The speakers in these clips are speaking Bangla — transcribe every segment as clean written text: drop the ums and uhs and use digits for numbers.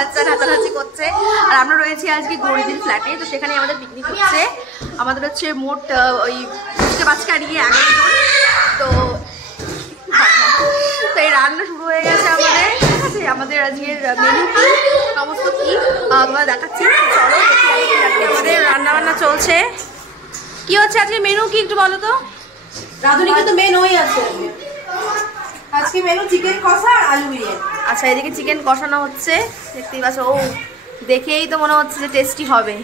বাচ্চা নাচানাচি করছে। আর আমরা রয়েছি আজকে গৌরীদির ফ্ল্যাটে, তো সেখানে আমাদের পিকনিক হচ্ছে। আমাদের হচ্ছে মোট ওই বাচ্চা নিয়ে 11 জন। তো এই রান্না শুরু হয়ে গেছে আমাদের, ঠিক আছে? আমাদের আজকের মেনু কি সমস্ত কি আমরা দেখাচ্ছি, চলো দেখি। আমাদের রান্না বান্না চলছে। কি হচ্ছে আজকে মেনু কি একটু বলো তো? রাধুনি কিন্তু মেন ওই আছে আজকে মেনু চিকেন কষা আর আলু বিরিয়ানি। আচ্ছা, এদিকে চিকেন কষানো হচ্ছে, দেখতেই পাচ্ছ। ও দেখেই তো মনে হচ্ছে যে টেস্টি হবে।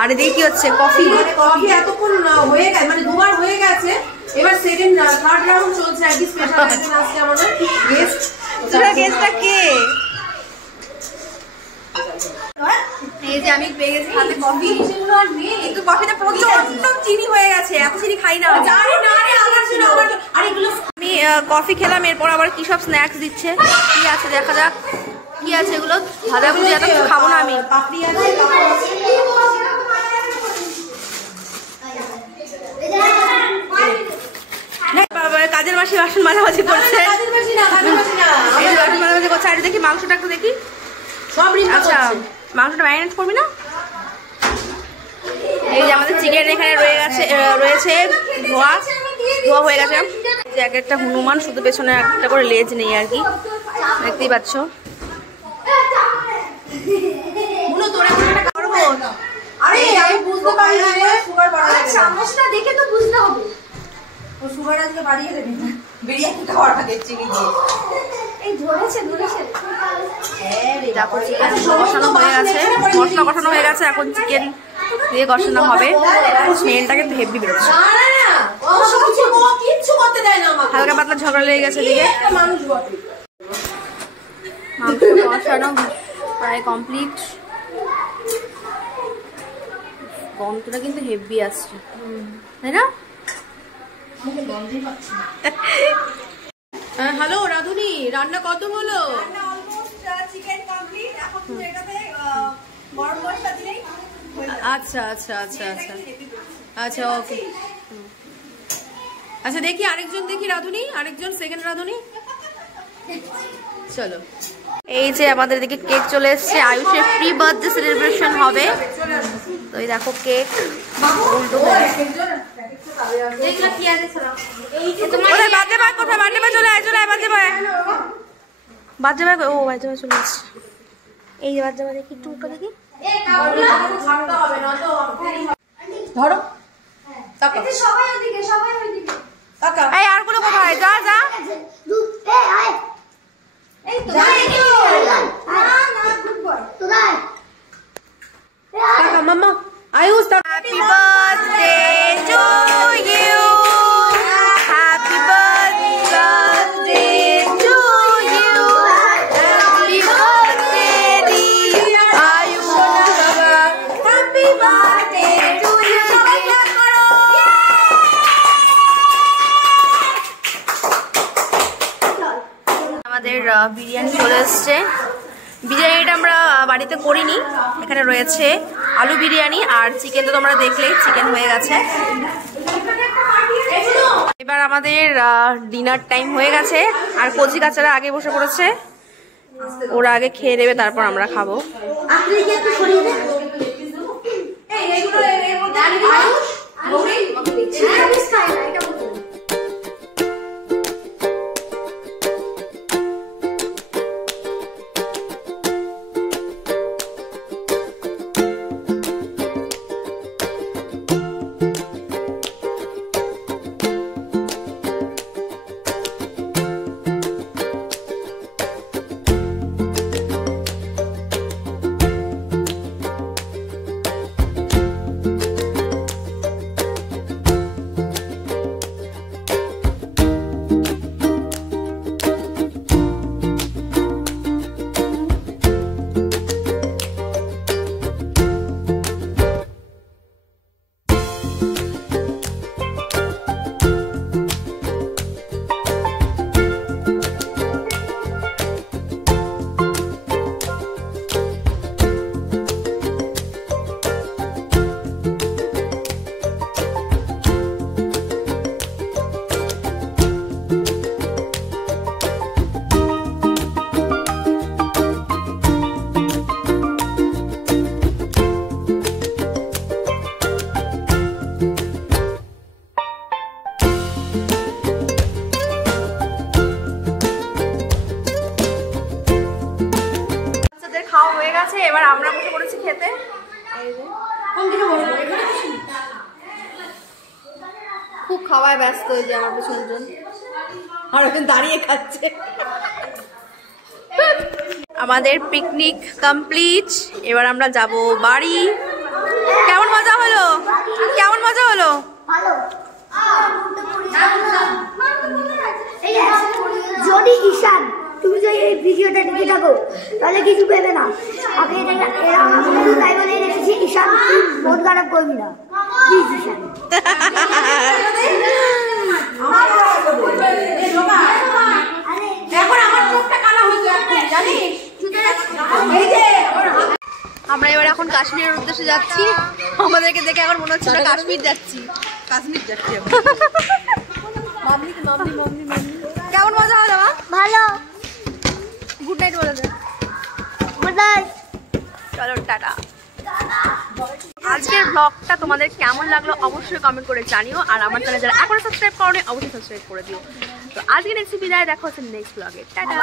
আর এদিকে কি হচ্ছে? কফি। কফি এতক্ষণ হয়ে গেছে, মানে দুবার হয়ে গেছে, এবার সেকেন্ড থার্ড রাউন্ড চলছে। আর কি স্পেশাল আইটেম আজকে আমাদের গেস্ট। গেস্টটা কে? এই যে আমি পেয়ে গেছি হাতে কফি, কিন্তু কফিটা প্রচন্ড চিনি হয়ে গেছে, এত চিনি খাই না। আমি কফি খেলাম, এরপর আবার কি সব স্ন্যাক্স দিচ্ছে, কি আছে দেখা যাক। কি আছে এগুলো? ভাজা ভুজি, এত কিছু খাবো না আমি। কাজের মাসি বাসন মাঝামাঝি করছে, বাসন মাঝামাঝি করছে। আর দেখি মাংসটা একটু দেখি। আচ্ছা, মাংসটা ম্যারিনেট করবি না? এই যে আমাদের চিকেন এখানে রয়েছে ধোয়া হয়ে গেছে। যে এক একটা হনুমান, শুধু পেছনে একটা করে লেজ নেই আর কি, দেখতেই পাচ্ছ। কষানো হয়ে গেছে, মশলা কষানো হয়ে গেছে, এখন চিকেন দিয়ে কষানো হবে। স্মেলটা কিন্তু হেভি বেরোচ্ছে, হালকা পাতলা ঝগড়া লেগে গেছে এদিকে। মাংস কষানো প্রায় কমপ্লিট। গন্ধটা কিন্তু হেভি আসছে, তাই না? হ্যালো রাধুনি, রান্না কত হলো? আচ্ছা আচ্ছা আচ্ছা আচ্ছা আচ্ছা, ওকে। আচ্ছা দেখি আরেকজন, দেখি রাধুনি, আরেকজন সেকেন্ড রাধুনি, চলো। এই যে আমাদের দিকে কেক চলে এসছে, আয়ুষের প্রি বার্থডে সেলিব্রেশন হবে। তো এই দেখো কেক উল্টো চলে আসছে। এই বার্থডে মানে কি টুকটা দেখি, ধরো এই আর গুলো কোথায়? যা যা মাম্মা Ayush, happy birthday to you, happy birthday to you, happy birthday dear Ayush, happy birthday to you. আমাদের বিরিয়ানি চলে এসছে। বিরিয়ানিটা আমরা বাড়িতে করিনি, এখানে রয়েছে আলু বিরিয়ানি আর চিকেন, তো তোমরা দেখলেই চিকেন হয়ে গেছে। এবার আমাদের ডিনার টাইম হয়ে গেছে, আর কচি কাচারা আগে বসে পড়েছে, ওরা আগে খেয়ে নেবে, তারপর আমরা খাবো। বসে পড়েছি খেতে। খুব খাওয়ায় ব্যস্ত হয়ে যায় আমার পেছনজন, আর এখন দাঁড়িয়ে খাচ্ছে। আমাদের পিকনিক কমপ্লিট, এবার আমরা যাব বাড়ি। কেমন মজা হলো? কেমন মজা হলো? যদি ঈশান তুমি যদি এই ভিডিওটা দেখে থাকো তাহলে কিছু পেবে না। আমি তাই বলে রেখেছি, ঈশান মন খারাপ করবি না প্লিজ ঈশান। আমরা এবার এখন কাশ্মীরের উদ্দেশ্যে যাচ্ছি। আমাদেরকে দেখে এখন মনে হচ্ছে আমরা কাশ্মীর যাচ্ছি। কাশ্মীর যাচ্ছি। কেমন মজা হলো মা? ভালো। গুড নাইট বলে দে। Good night. চলো টাটা। আজকের ব্লগটা তোমাদের কেমন লাগলো অবশ্যই কমেন্ট করে জানিও, আর আমার চ্যানেল যারা এখনো সাবস্ক্রাইব করোনি অবশ্যই সাবস্ক্রাইব করে দিও। তো আজকে নেক্সট বিদায়, দেখা হচ্ছে নেক্সট ব্লগে। টাটা।